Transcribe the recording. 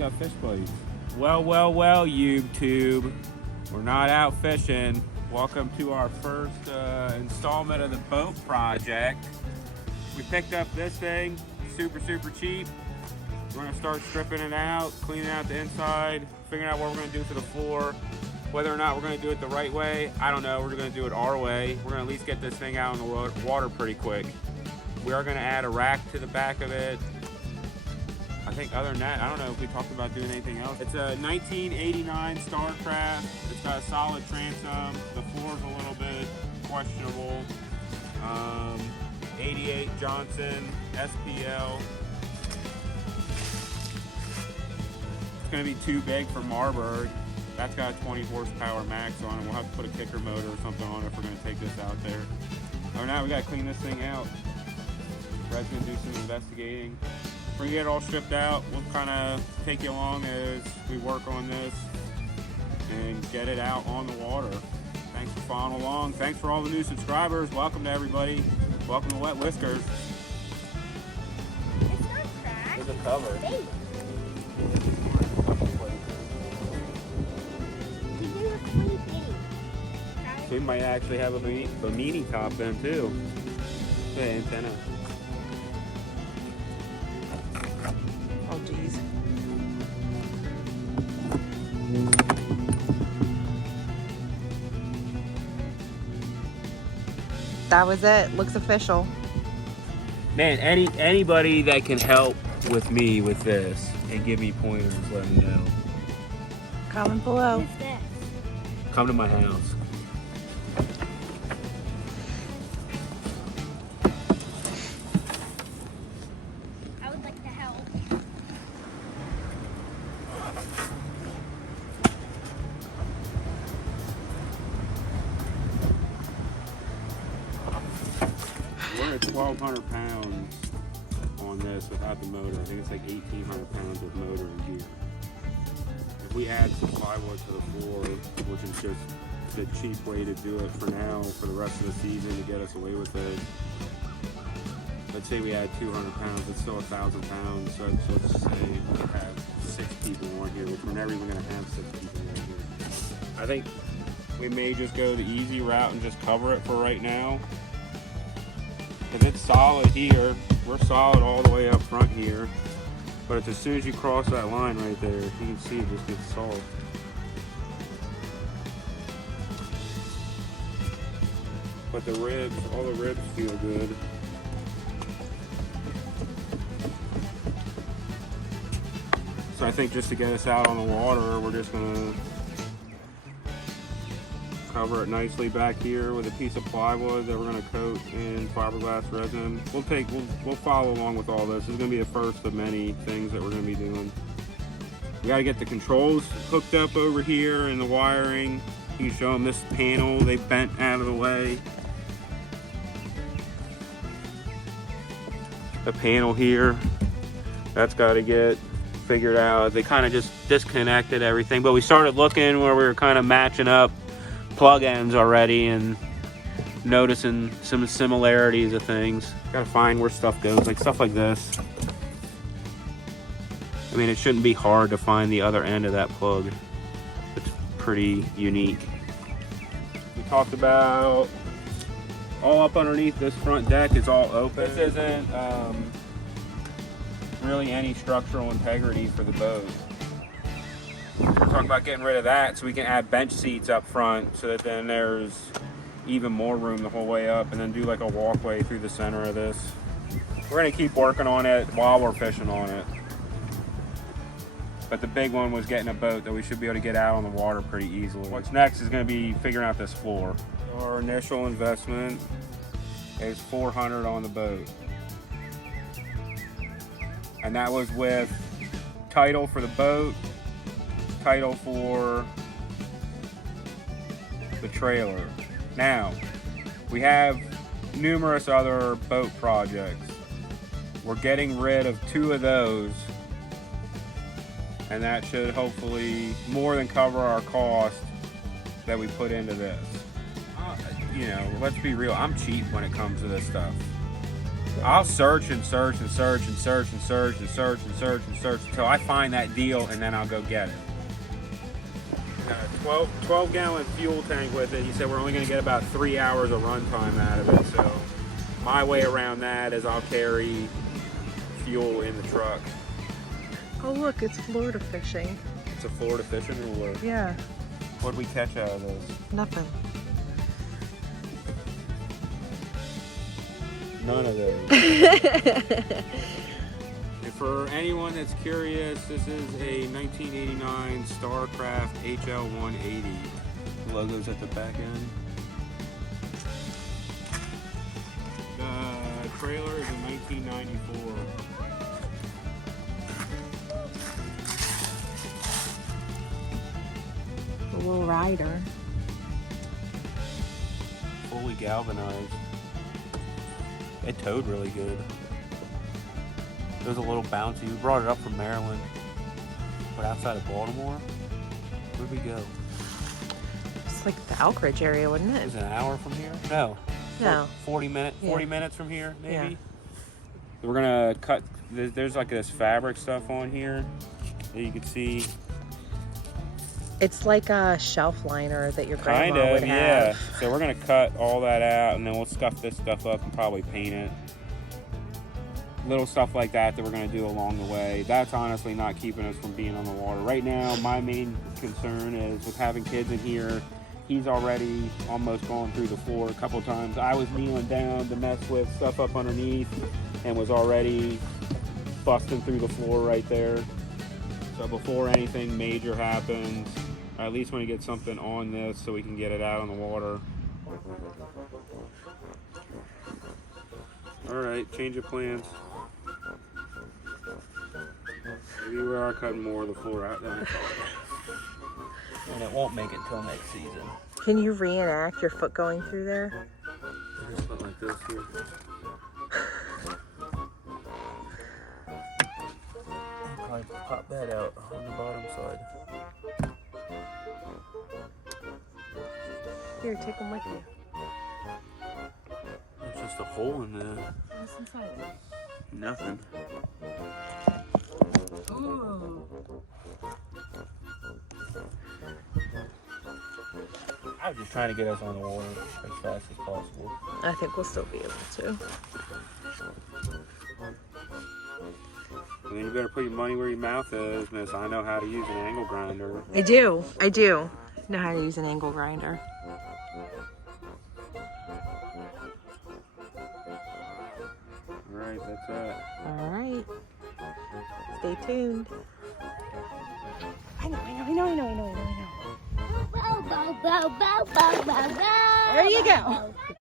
got fish bites. Well, YouTube. We're not out fishing. Welcome to our first installment of the boat project. We picked up this thing, super cheap. We're gonna start stripping it out, cleaning out the inside, figuring out what we're gonna do to the floor. Whether or not we're gonna do it the right way, I don't know. We're gonna do it our way. We're gonna at least get this thing out in the water pretty quick. We are gonna add a rack to the back of it. I think other than that, I don't know if we talked about doing anything else. It's a 1989 Starcraft. It's got a solid transom. The floor's a little bit questionable. 88 Johnson SPL. It's gonna be too big for Marburg. That's got a 20 horsepower max on it. We'll have to put a kicker motor or something on it if we're gonna take this out there. Other than that, we gotta clean this thing out. Red's gonna do some investigating. When we get it all stripped out, we'll kind of take you along as we work on this and get it out on the water. Thanks for following along. Thanks for all the new subscribers. Welcome to everybody. Welcome to Wet Whiskers. It's not trash. There's a cover. Hey. So we might actually have a meaty top then too. The antenna. Oh, geez. That was it. Looks official. Man, anybody that can help with me with this and give me pointers, let me know. Comment below. What's this? Come to my house. I would like to help. We're at 1,200 pounds on this without the motor. I think it's like 1,800 pounds with motor and gear. If we add some plywood to the floor, which is just the cheap way to do it for now, for the rest of the season to get us away with it. Let's say we add 200 pounds, it's still 1,000 pounds. So let's say we have 6 people on here, which we're never even gonna have 6 people on here. I think we may just go the easy route and just cover it for right now. If it's solid here, we're solid all the way up front here. But it's as soon as you cross that line right there, you can see it just gets soft. But the ribs, all the ribs feel good. So I think just to get us out on the water, we're just gonna cover it nicely back here with a piece of plywood that we're gonna coat in fiberglass resin. We'll follow along with all this. This is gonna be the first of many things that we're gonna be doing. We gotta get the controls hooked up over here and the wiring. You can show them this panel they bent out of the way. The panel here, that's gotta get figured out. They kind of just disconnected everything, but we started looking where we were kind of matching up plug ends already and noticing some similarities of things. Gotta find where stuff goes, like stuff like this. I mean, it shouldn't be hard to find the other end of that plug. It's pretty unique. We talked about all up underneath this front deck is all open. This isn't really any structural integrity for the boat. We're talking about getting rid of that so we can add bench seats up front so that then there's even more room the whole way up, and then do like a walkway through the center of this. We're gonna keep working on it while we're fishing on it. But the big one was getting a boat that we should be able to get out on the water pretty easily. What's next is gonna be figuring out this floor. Our initial investment is $400 on the boat. And that was with title for the boat, title for the trailer. Now, we have numerous other boat projects. We're getting rid of 2 of those, and that should hopefully more than cover our cost that we put into this. You know, let's be real, I'm cheap when it comes to this stuff. I'll search and search and search and search and search and search and search and search until I find that deal, and then I'll go get it. 12 gallon fuel tank with it. He said we're only going to get about 3 hours of run time out of it. So my way around that is I'll carry fuel in the truck. Oh look, it's Florida fishing. It's a Florida fishing or what? Yeah. What'd we catch out of those? Nothing. None of those. And for anyone that's curious, this is a 1989 Starcraft HL180. The logo's at the back end. The trailer is in 1994. A little rider. Fully galvanized. It towed really good. It was a little bouncy. We brought it up from Maryland, but outside of Baltimore. Where'd we go? It's like the Elkridge area, wasn't It it? was an hour from here? No. No. 40 Yeah. minutes from here, maybe? Yeah. We're gonna cut, there's like this fabric stuff on here that you can see. It's like a shelf liner that your Kind grandma of, would yeah. have. So we're gonna cut all that out, and then we'll scuff this stuff up and probably paint it. Little stuff like that we're gonna do along the way. That's honestly not keeping us from being on the water. Right now, my main concern is with having kids in here. He's already almost gone through the floor a couple times. I was kneeling down to mess with stuff up underneath and was already busting through the floor right there. So before anything major happens, I at least want to get something on this so we can get it out on the water. Alright, change of plans. Maybe we are cutting more of the floor out there. And it won't make it till next season. Can you reenact your foot going through there? Just put like this here. Probably pop that out on the bottom side. Here, take them with you. There's just a hole in there. What's inside it? Nothing. Ooh. I was just trying to get us on the water as fast as possible. I think we'll still be able to. I mean, you better put your money where your mouth is, miss. I know how to use an angle grinder. I do. Know how to use an angle grinder. Alright, that's it. Alright. Stay tuned. I know. Bow, bow, bow, bow, bow, bow, bow. There you go.